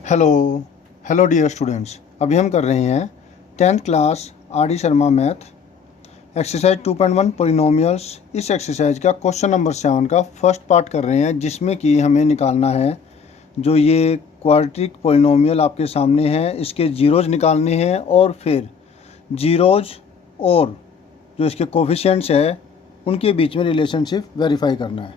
Hello hello dear students. अभी हम कर रहे हैं 10th class R D Sharma math exercise 2.1 polynomials. इस एक्सरसाइज का क्वेश्चन नंबर 7 का फर्स्ट पार्ट कर रहे हैं, जिसमें कि हमें निकालना है जो ये क्वाड्रेटिक पोलिनोमियल आपके सामने है, इसके जीरोज निकालने हैं और फिर जीरोज और जो इसके कोफिशिएंट्स है उनके बीच में रिलेशनशिप वेरीफाई करना है।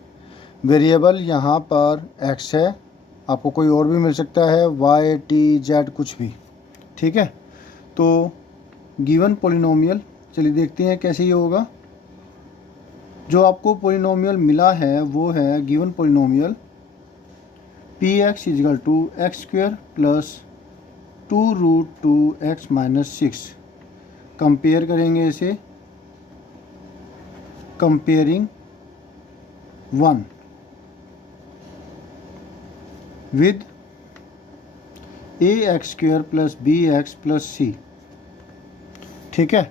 वेरिएबल यहाँ पर x है, आपको कोई और भी मिल सकता है, y, t, z कुछ भी, ठीक है। तो गिवन पोलिनोमियल, चलिए देखते हैं कैसे ये होगा। जो आपको पोलिनोमियल मिला है वो है given polynomial px equal to x square plus 2√2x minus 6। Compare करेंगे इसे, comparing 1 with a x square plus b x plus c, ठीक है।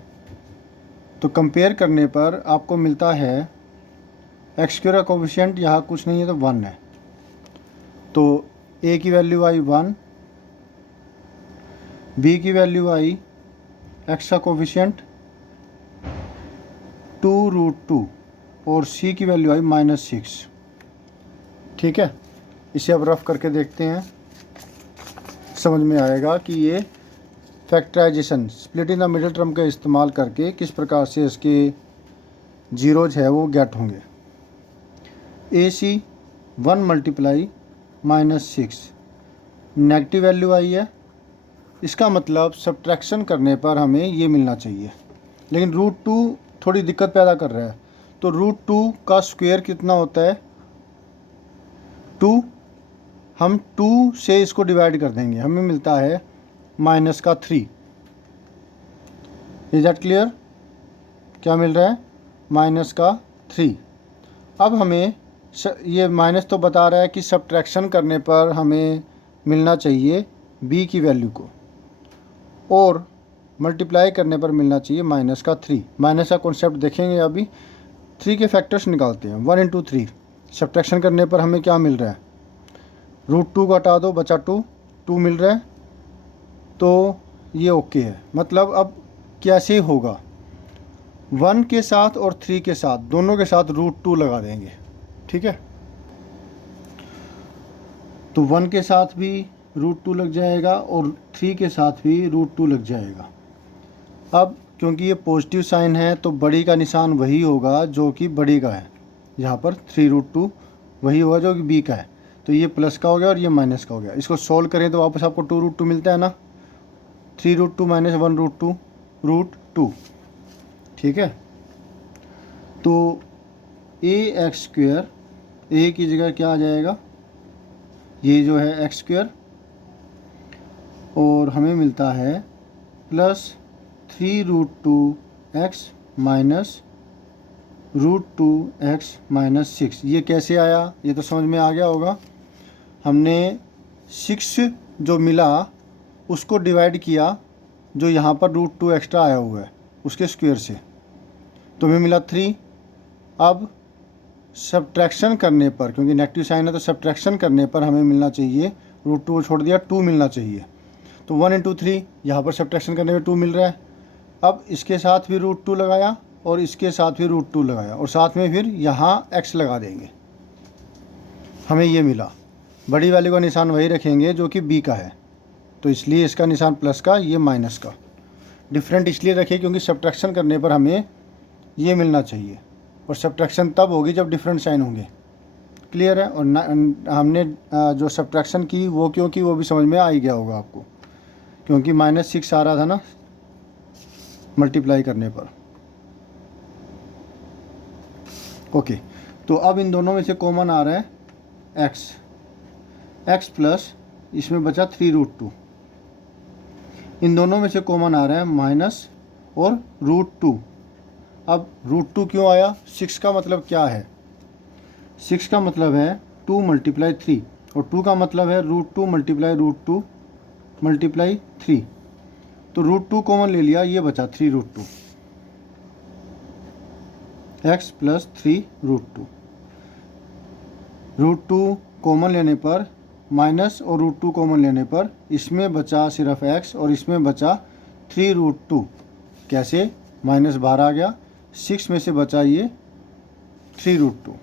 तो कंपेयर करने पर आपको मिलता है एक्स स्क्वेयर का कोफिशिएंट यहाँ कुछ नहीं है तो 1 है, तो ए की वैल्यू आई 1, बी की वैल्यू आई एक्स का कोफिशिएंट 2√2 और सी की वैल्यू आई -6, ठीक है। इसे अब रफ करके देखते हैं, समझ में आएगा कि ये factorisation split in the middle term का इस्तेमाल करके किस प्रकार से इसके जीरोज है वो गेट होंगे। ए सी 1 मल्टीप्लाई -6 नेगेटिव वैल्यू आई है, इसका मतलब सब्ट्रैक्शन करने पर हमें ये मिलना चाहिए, लेकिन √2 थोड़ी दिक्कत पैदा कर रहा है। तो √2 का स्क्वायर कितना होता है 2, हम 2 से इसको डिवाइड कर देंगे, हमें मिलता है -3। Is that clear? क्या मिल रहा है? -3। अब हमें ये माइनस तो बता रहा है कि सब्ट्रैक्शन करने पर हमें मिलना चाहिए b की वैल्यू को, और मल्टीप्लाई करने पर मिलना चाहिए -3। माइनस का कॉन्सेप्ट देखेंगे अभी। 3 के फैक्टर्स निकालते हैं, 1 × 3। सब्ट्रैक्शन करने पर हमें क्या मिल रहा है, √2 को हटा दो, बचा 2 मिल रहा है, तो ये ओके है। मतलब अब कैसे होगा, 1 के साथ और 3 के साथ, दोनों के साथ √2 लगा देंगे, ठीक है। तो 1 के साथ भी √2 लग जाएगा और 3 के साथ भी √2 लग जाएगा। अब क्योंकि ये पॉजिटिव साइन है तो बड़ी का निशान वही होगा जो कि बड़ी का है, यहाँ पर 3√2 वही होगा जो कि b का है, तो ये प्लस का हो गया और ये माइनस का हो गया। इसको सॉल्व करें तो वापस आपको 2√2 मिलता है ना, 3√2 माइनस 1√2 √2, ठीक है। तो ए एक्स स्क्वेयर, ए की जगह क्या आ जाएगा, ये जो है एक्स स्क्वेयर, और हमें मिलता है plus 3√2x minus √2x minus 6। ये कैसे आया, ये तो समझ में आ गया होगा। हमने 6 जो मिला उसको डिवाइड किया, जो यहाँ पर √2 एक्स्ट्रा आया हुआ है उसके स्क्वायर से, तो हमें मिला 3। अब सब्ट्रैक्शन करने पर, क्योंकि नेगेटिव साइन है तो सब्ट्रैक्शन करने पर हमें मिलना चाहिए, √2 को छोड़ दिया 2 मिलना चाहिए, तो 1 × 3 यहाँ पर सब्ट्रैक्शन करने पर 2 मिल रहा है। अब इसके साथ भी √2 लगाया और इसके साथ भी √2 लगाया, और साथ में फिर यहाँ x लगा देंगे, हमें ये मिला। बड़ी वैल्यू का निशान वही रखेंगे जो कि b का है, तो इसलिए इसका निशान प्लस का, ये माइनस का। डिफरेंट इसलिए रखे क्योंकि सब्ट्रैक्शन करने पर हमें ये मिलना चाहिए, और सब्ट्रैक्शन तब होगी जब डिफरेंट साइन होंगे। क्लियर है? और हमने जो सब्ट्रैक्शन की वो क्योंकि वो भी समझ में आ ही गया होगा आपको, क्योंकि -6 आ रहा था ना मल्टीप्लाई करने पर। ओके, तो अब इन दोनों में से कॉमन आ रहा है x प्लस इसमें बचा 3√2, इन दोनों में से कॉमन आ रहा है माइनस और √2। अब √2 क्यों आया, 6 का मतलब क्या है, 6 का मतलब है 2 × 3, और 2 का मतलब है √2 × √2 × 3, तो √2 कॉमन ले लिया, ये बचा 3√2, x प्लस 3√2। √2 कॉमन लेने पर माइनस और रूट टू कॉमन लेने पर इसमें बचा सिर्फ x और इसमें बचा 3√2। कैसे? माइनस बाहर आ गया, 6 में से बचा ये 3√2।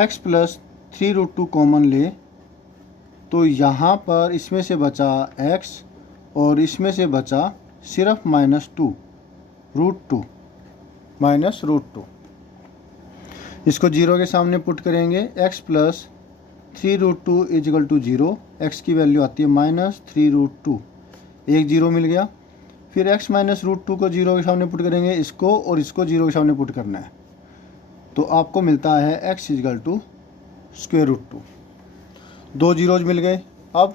x प्लस 3√2 कॉमन ले तो यहाँ पर इसमें से बचा x और इसमें से बचा सिर्फ -2√2 -√2। इसको 0 के सामने पुट करेंगे। x plus 3√2 is equal to 0, x की वैल्यू आती है -3√2, एक 0 मिल गया। फिर x माइनस √2 को 0 के सामने पुट करेंगे, इसको और इसको 0 के सामने पुट करना है, तो आपको मिलता है x इजिकल टू √2। 2 जीरोज मिल गए। अब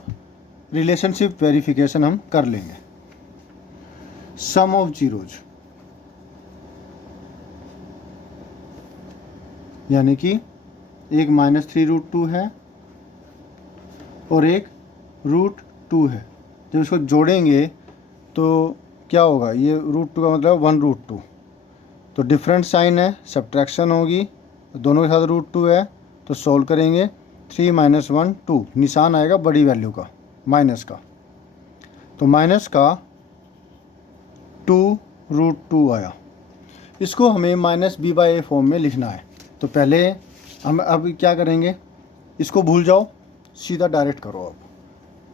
रिलेशनशिप वेरिफिकेशन हम कर लेंगे। सम ऑफ जीरोज, यानी कि एक -3√2 है और एक √2 है। जब इसको जोड़ेंगे तो क्या होगा? ये √2 का मतलब 1√2, तो डिफरेंट साइन है, सब्ट्रैक्शन होगी, दोनों के साथ √2 है, तो सॉल्व करेंगे। 3 - 1 2, निशान आएगा बड़ी वैल्यू का, माइनस का, तो माइनस का 2√2 आया। इसको हमें -b/a फॉर्म में लिखना है। तो पहले हम अब क्या करेंगे, इसको भूल जाओ, सीधा डायरेक्ट करो। अब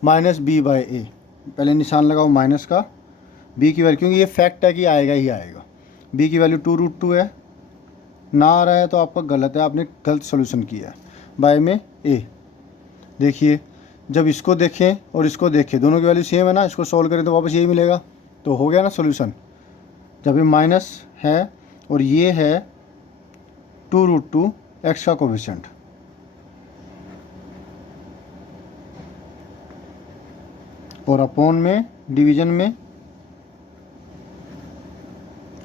-b/a, पहले निशान लगाओ माइनस का, b की वैल्यू, क्योंकि ये फैक्ट है कि आएगा ही आएगा। b की वैल्यू 2√2 है, ना आ रहा है तो आपका गलत है, आपने गलत सोल्यूशन किया है। बाय में a, देखिए जब इसको देखें और इसको देखें, दोनों की वैल्यू सेम है ना, इसको सॉल्व करें तो वापस यही मिलेगा, तो हो गया ना सोल्यूशन। जब ये माइनस है और ये है 2√2 x का कोफिशिएंट, और अपॉन में डिवीजन में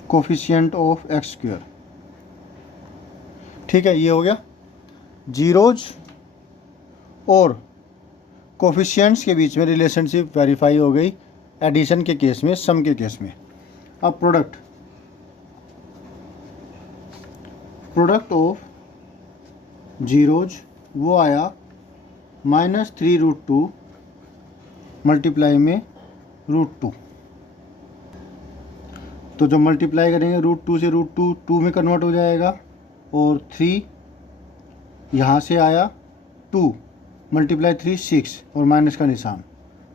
कोफिशिएंट ऑफ x²। ठीक है, ये हो गया। जीरोज और कोफिशिएंट्स के बीच में रिलेशनशिप वेरीफाई हो गई एडिशन के केस में, सम के केस में। अब प्रोडक्ट ऑफ जीरोज वो आया -3√2 मल्टीप्लाई में √2, तो जब मल्टीप्लाई करेंगे √2 से √2 2 में कन्वर्ट हो जाएगा, और 3 यहाँ से आया 2 मल्टीप्लाई 3 6, और माइनस का निशान,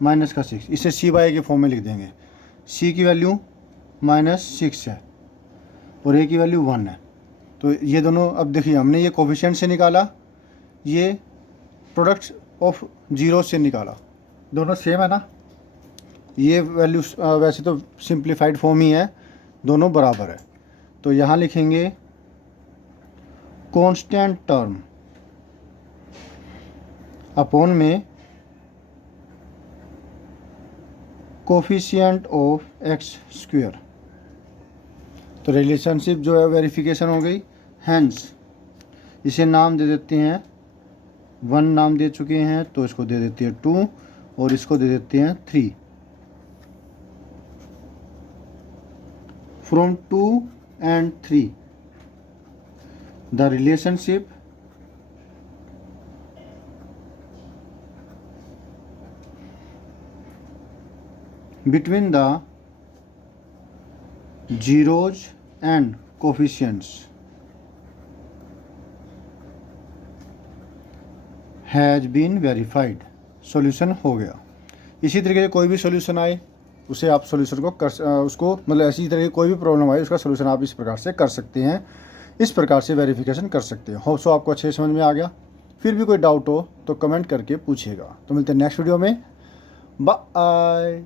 माइनस का 6, इसे c/a के फॉर्म में लिख देंगे। c की वैल्यू -6 है और a की वैल्यू 1 है, तो ये दोनों, अब देखिए हमने ये कोफिशिएंट से निकाला, ये प्रोडक्ट ऑफ जीरो से निकाला, दोनों सेम है ना। ये वैल्यू वैसे तो सिंप्लीफाइड फॉर्म ही है, दोनों बराबर है, तो यहाँ लिखेंगे कांस्टेंट टर्म अपॉन में कोफिशिएंट ऑफ x²। तो रिलेशनशिप जो है वेरिफिकेशन हो गई। हैंस इसे नाम दे देते हैं, 1 नाम दे चुके हैं, तो इसको दे देते हैं 2 और इसको दे देते हैं 3। From 2 and 3 the relationship between the zeros and coefficients has been verified। Solution हो गया। इसी तरीके से कोई भी सॉल्यूशन आए उसे आप सॉल्यूशन को उसको मतलब ऐसी तरह की कोई भी प्रॉब्लम आए उसका सॉल्यूशन आप इस प्रकार से कर सकते हैं, इस प्रकार से वेरिफिकेशन कर सकते हैं। होप सो आपको अच्छे समझ में आ गया। फिर भी कोई डाउट हो तो कमेंट करके पूछिएगा। तो मिलते हैं नेक्स्ट वीडियो में। बाय।